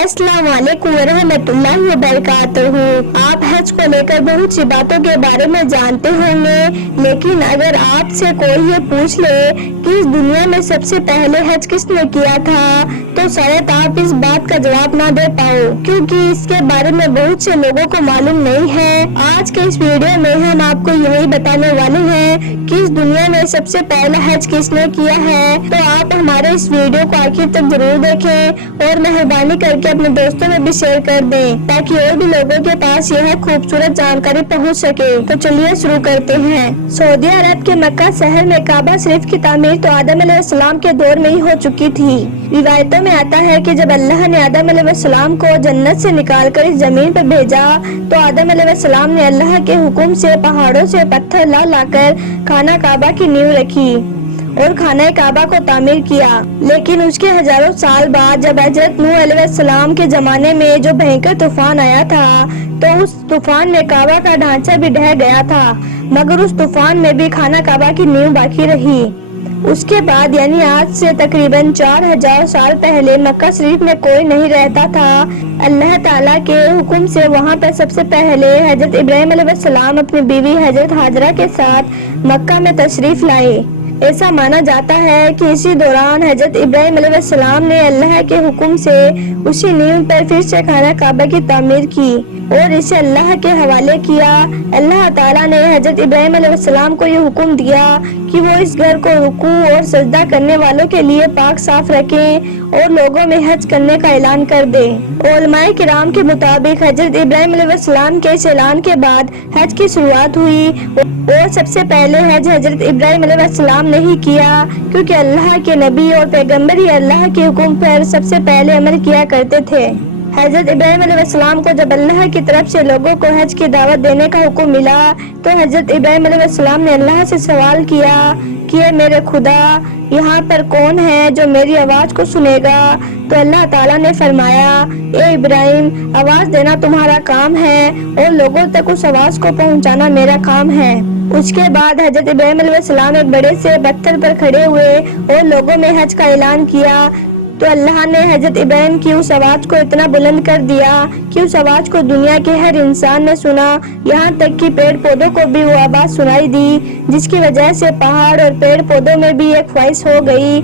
अस्सलाम वालेकुम रहमतुल्लाहि व बरकातहू। आप हज को लेकर बहुत सी बातों के बारे में जानते होंगे, लेकिन अगर आपसे कोई ये पूछ ले कि इस दुनिया में सबसे पहले हज किसने किया था, तो शायद आप इस बात का जवाब ना दे पाओ, क्योंकि इसके बारे में बहुत से लोगों को मालूम नहीं है। आज के इस वीडियो में हम आपको यही बताने वाले हैं कि इस दुनिया में सबसे पहला हज किसने किया है। तो आप हमारे इस वीडियो को आखिर तक जरूर देखें और मेहरबानी करके अपने दोस्तों में भी शेयर कर दें, ताकि और भी लोगों के पास यह खूबसूरत जानकारी पहुंच सके। तो चलिए शुरू करते हैं। सऊदी अरब के मक्का शहर में काबा शरीफ की तामीर तो आदम अलैहिस्सलाम के दौर में ही हो चुकी थी। रिवायतों में आता है कि जब अल्लाह ने आदम अलैहिस्सलाम को जन्नत से निकालकर इस जमीन पर भेजा, तो आदम अलैहिस्सलाम ने अल्लाह के हुक्म से पहाड़ों से पत्थर ला लाकर खाना काबा की नींव रखी और खाना काबा को तामीर किया। लेकिन उसके हजारों साल बाद जब हजरत नूह अलैहिस्सलाम के जमाने में जो भयंकर तूफान आया था, तो उस तूफान में काबा का ढांचा भी ढह गया था, मगर उस तूफान में भी खाना काबा की नींव बाकी रही। उसके बाद यानी आज से तकरीबन 4000 साल पहले मक्का शरीफ में कोई नहीं रहता था। अल्लाह ताला के हुक्म से वहाँ पर सबसे पहले हजरत इब्राहिम अलैहिस्सलाम अपनी बीवी हजरत हाजरा के साथ मक्का में तशरीफ लाए। ऐसा माना जाता है कि इसी दौरान हजरत इब्राहिम अलैहिस्सलाम ने अल्लाह के हुक्म से उसी नींव पर फिर से खाना काबा की तामीर की और इसे अल्लाह के हवाले किया। अल्लाह ताला ने हजरत इब्राहिम अलैहिस्सलाम को ये हुक्म दिया कि वो इस घर को रुकू और सजदा करने वालों के लिए पाक साफ रखें और लोगों में हज करने का ऐलान कर दे। उलमाए किराम के मुताबिक हजरत इब्राहिम अलैहिस्सलाम के इस ऐलान के बाद हज की शुरुआत हुई और सबसे पहले हज हजरत इब्राहिम अलैहिस्सलाम ने ही किया, क्योंकि अल्लाह के नबी और पैगंबर ही अल्लाह के हुक्म पर सबसे पहले अमल किया करते थे। हजरत इब्राहिम अलैहिस्सलाम को जब अल्लाह की तरफ से लोगों को हज की दावत देने का हुक्म मिला, तो हजरत इब्राहिम अलैहिस्सलाम ने अल्लाह से सवाल किया कि मेरे खुदा, यहाँ पर कौन है जो मेरी आवाज को सुनेगा? तो अल्लाह ताला ने फरमाया, ए इब्राहिम, आवाज देना तुम्हारा काम है और लोगों तक उस आवाज को पहुँचाना मेरा काम है। उसके बाद हजरत इब्राहिम अलैहिस्सलाम एक बड़े से पत्थर पर खड़े हुए और लोगों में हज का ऐलान किया, तो अल्लाह ने हजरत इब्राहिम की उस आवाज को इतना बुलंद कर दिया कि उस आवाज को दुनिया के हर इंसान ने सुना, यहाँ तक कि पेड़ पौधों को भी वो आवाज सुनाई दी, जिसकी वजह से पहाड़ और पेड़ पौधों में भी एक ख्वाहिश हो गई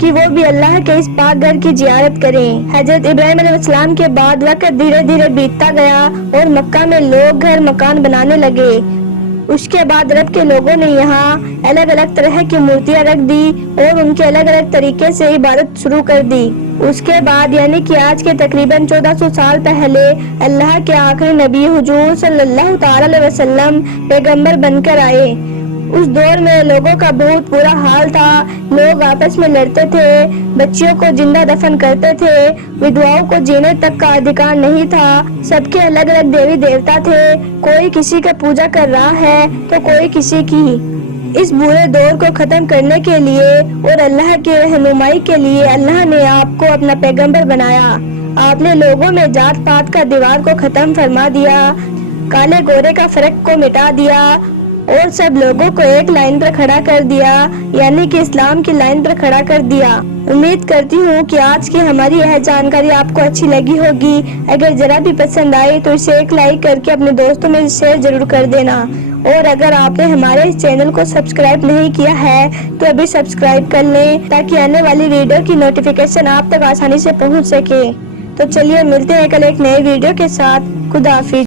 कि वो भी अल्लाह के इस पाक घर की जियारत करें। हजरत इब्राहिम अलैहिस्सलाम के बाद वक्त धीरे धीरे बीतता गया और मक्का में लोग घर मकान बनाने लगे। उसके बाद अरब के लोगों ने यहाँ अलग अलग तरह की मूर्तियां रख दी और उनके अलग अलग तरीके से इबादत शुरू कर दी। उसके बाद यानी कि आज के तकरीबन 1400 साल पहले अल्लाह के आखिरी नबी हुजूर सल्लल्लाहु ताला अलैहि वसल्लम पैगंबर बनकर आए। उस दौर में लोगों का बहुत बुरा हाल था। लोग आपस में लड़ते थे, बच्चियों को जिंदा दफन करते थे, विधवाओं को जीने तक का अधिकार नहीं था। सबके अलग अलग देवी देवता थे, कोई किसी का पूजा कर रहा है तो कोई किसी की। इस बुरे दौर को खत्म करने के लिए और अल्लाह के रहनुमाई के लिए अल्लाह ने आपको अपना पैगंबर बनाया। आपने लोगों में जात पात का दीवार को खत्म फरमा दिया, काले गोरे का फर्क को मिटा दिया और सब लोगों को एक लाइन पर खड़ा कर दिया, यानी कि इस्लाम की लाइन पर खड़ा कर दिया। उम्मीद करती हूँ कि आज की हमारी यह जानकारी आपको अच्छी लगी होगी। अगर जरा भी पसंद आई तो इसे एक लाइक करके अपने दोस्तों में शेयर जरूर कर देना, और अगर आपने हमारे इस चैनल को सब्सक्राइब नहीं किया है तो अभी सब्सक्राइब कर लें, ताकि आने वाली वीडियो की नोटिफिकेशन आप तक आसानी से पहुँच सके। तो चलिए मिलते हैं कल एक नए वीडियो के साथ। खुदा हाफिज।